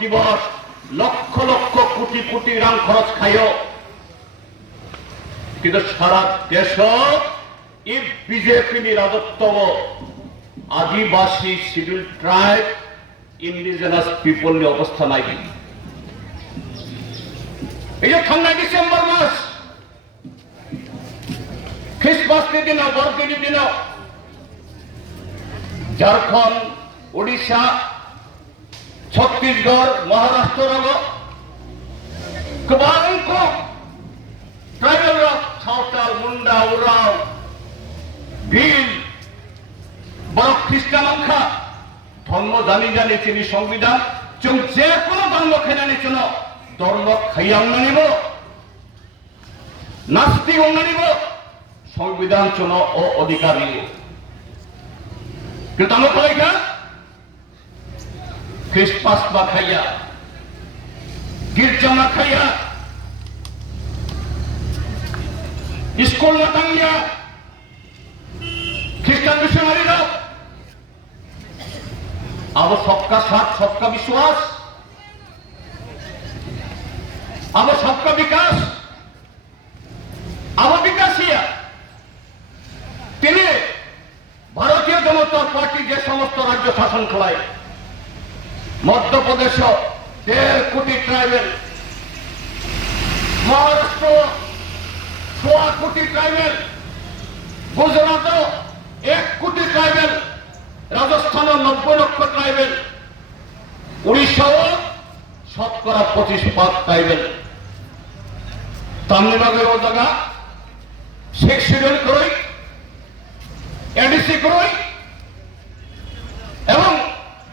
দিবস লক্ষ লক্ষ কোটি কোটি রাং খরচ খাইও, কিন্তু সারা দেশ এই বিজেপি রাজত্ব আদিবাসী শিডিউল ট্রাইব ইন্ডিজিনাস পিপল নিয়ে অবস্থা নাই। এই যে ঠান্ডা ডিসেম্বর মাস খ্রিস্টমাসের দিন বরদিনের দিন ঝাড়খণ্ড, ওড়িশা, ছত্তিশগড়, মহারাষ্ট্র गोबां ट्राइबेल सावताल, मुंडा, उराव, भील, बड़ ख्रिस्टान अंखा धर्म जानी जानी चिनी संविधान जों जे कोनो धर्म खाइनानै चलो धर्म खाइयावना निब नास्तिक होना निब संविधान चलो ओ अधिकार निब কিন্তু আমরা খাইয়া খ্রিস্টমাস বা খাইয়া गिरजा ना खाइया स्कूल ना तंगिया ख्रिस्टान मिशनरी अब सबका साथ सबका विश्वास, अब सबका विकास, अब विकासिया भारतीय जनता पार्टी जे समस्त राज्य शासन खलाय मध्य प्रदेश 1.5 কোটি ट्राइबल, महाराष्ट्र 1.25 কোটি ट्राइबल, गुजरात 1 কোটি ट्राइबल, राजस्थान 90 লক্ষ ट्राइबल, उड़ीसा 25% ट्राइबल, तमिलनाडु जगह 6 শিডিউল করে এডিসি করে এবং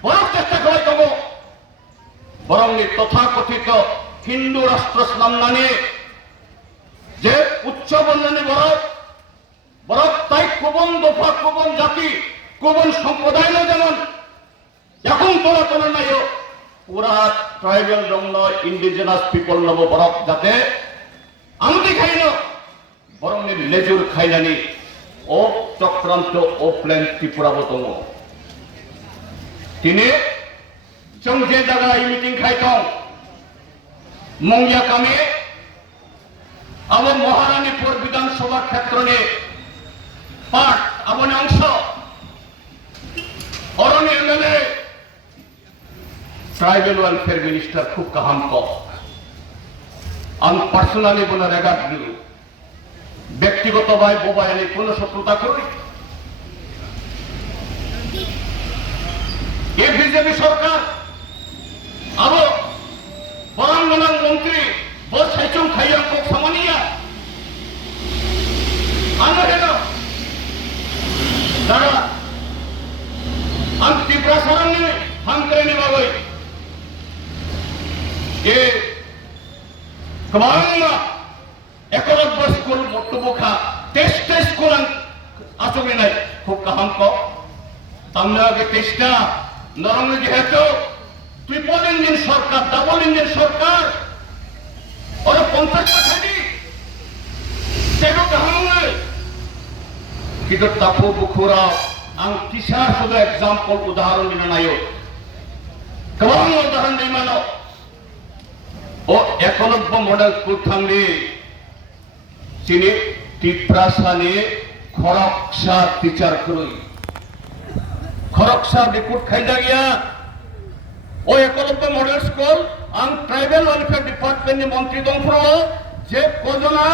বড় চেষ্টা করে তবু বরং তথাকথিত হিন্দু রাষ্ট্র সম্মানে যে উচ্চ বর্ণনে বরফ তাই কোবন দফা কোবন জাতি কোবন সম্প্রদায় না যেমন এখন তোলা নাই পুরা ট্রাইবেল রমন ইন্ডিজিনাস পিপল নব বরফ যাতে আমদি খাইল বরং লেজুর খাইলানি ও চক্রান্ত ও প্ল্যান ত্রিপুরাবতম তিনি যে জায়গায় মিটিং খাইতাম মঙ্গিয়া কামে আমার মহারানীপুর বিধানসভা ক্ষেত্র নিয়ে পাঠ আমার অংশ অরণ্য এমএলএ ট্রাইবেল ওয়েলফেয়ার মিনিস্টার খুব কাহাম কম আমি পার্সোনালি বলে রেগার্ড দিল ব্যক্তিগত ভাই বোবাইলে কোন শত্রুতা করি এই বিজেপি সরকার अब बरांगना मंत्री बस साइचों खाइया को सामानिया आना है ना दादा हम त्रिपुरा सरन ने हम करने वाले ये कमांगा एकलव्य स्कूल मोटुबुखा टेस्ट स्कूल आचुमे नहीं खूब काम को तमिलनाडु टेस्टा नरम जेहेतु ट्रिपल इंजिन सरकार डबल इंजिन सरकार और 50 खाड़ी सेगो कहांगे किधर तापो बुखुरा आं किसा शुद्ध एग्जाम्पल उदाहरण दिना नायो कबांग उदाहरण दी मानो ओ एकलव्य मॉडल स्कूल थांगे चिनी टिप्रासाने खरकसा टीचर करुई खरकसा रिपोर्ट खाइदा गया ओ एकलव्य मॉडल स्कूल आं ट्राइबल वेलफेयर डिपार्टमेंट मंत्री दंफ्रो जे कोजना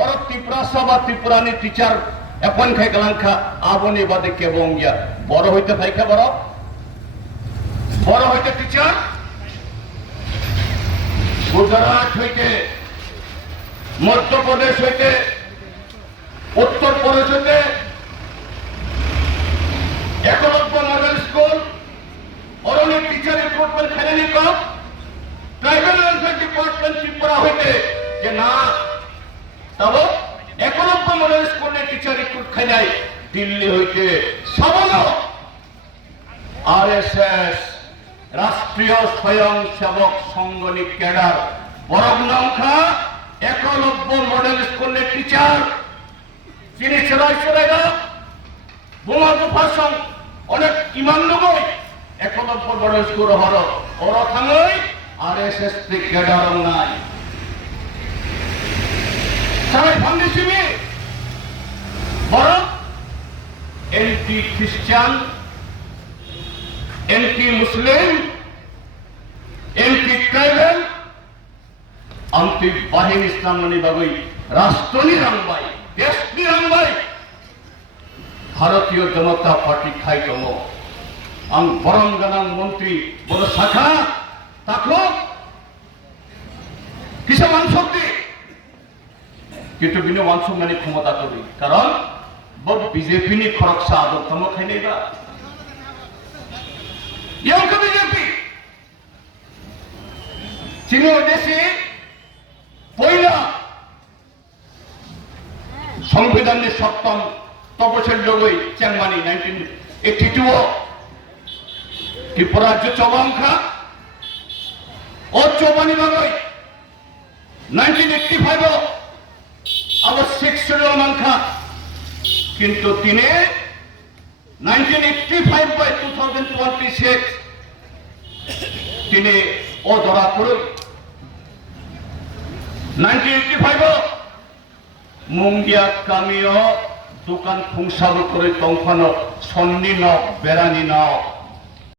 और त्रिपुरासा बा त्रिपुरानी टीचर अपॉइंट खाइ गलांखा आबोनी बादे केबंगिया बड़ हইতে फाइखा बड़ हইতে teacher Gujarat हইতে Madhya Pradesh हইতে Uttar Pradesh हইতে Eklavya model school और उन्हें टीचर रिक्रूटमेंट खाने को ट्राइबल वेलफेयर डिपार्टमेंट त्रिपुरा होते ये ना तब एकलव्य मॉडल स्कूल ने टीचर रिक्रूट खाने दिल्ली होते सबलो आरएसएस राष्ट्रीय स्वयं सेवक Sanghni cadre बरगनाखा Eklavya model school ने टीचर जिन्हें चलाइगा बोमा दुफासं अनेक इमान नगई एकलव्य मॉडल स्कूल हर और थांगई RSS কেডারং নাই সারা ফাউন্ডেশনে বরং anti Christian anti Muslim anti tribal anti bahin Islam ni bagoi rashtra ni rangbai desh ni rangbai Bharatiya Janata Party khai tomo ang Baranganang মন্ত্রী বড় শাখা থাকলো কিসে মানশক্তি কিন্তু বিনা মানসং মানে ক্ষমতা তৈরি কারণ বড় বিজেপি নি খরকসা আদর তম খাই নেবা ইয়ং বিজেপি চীন দেশে পয়লা সংবিধানের সপ্তম তপসের লগই চ্যাংমানি 1982 ত্রিপুরাজ্য চবাংখা ও চৌবানি বাগই 1985 আবার 6 মানখা কিন্তু তিনি 1985 বাই 2026 তিনি ও ধরা পড়ে 1985 মুঙ্গিয়া কামিও দোকান ফুংসাবো করে তংফানো সন্নি ন বেড়ানি ন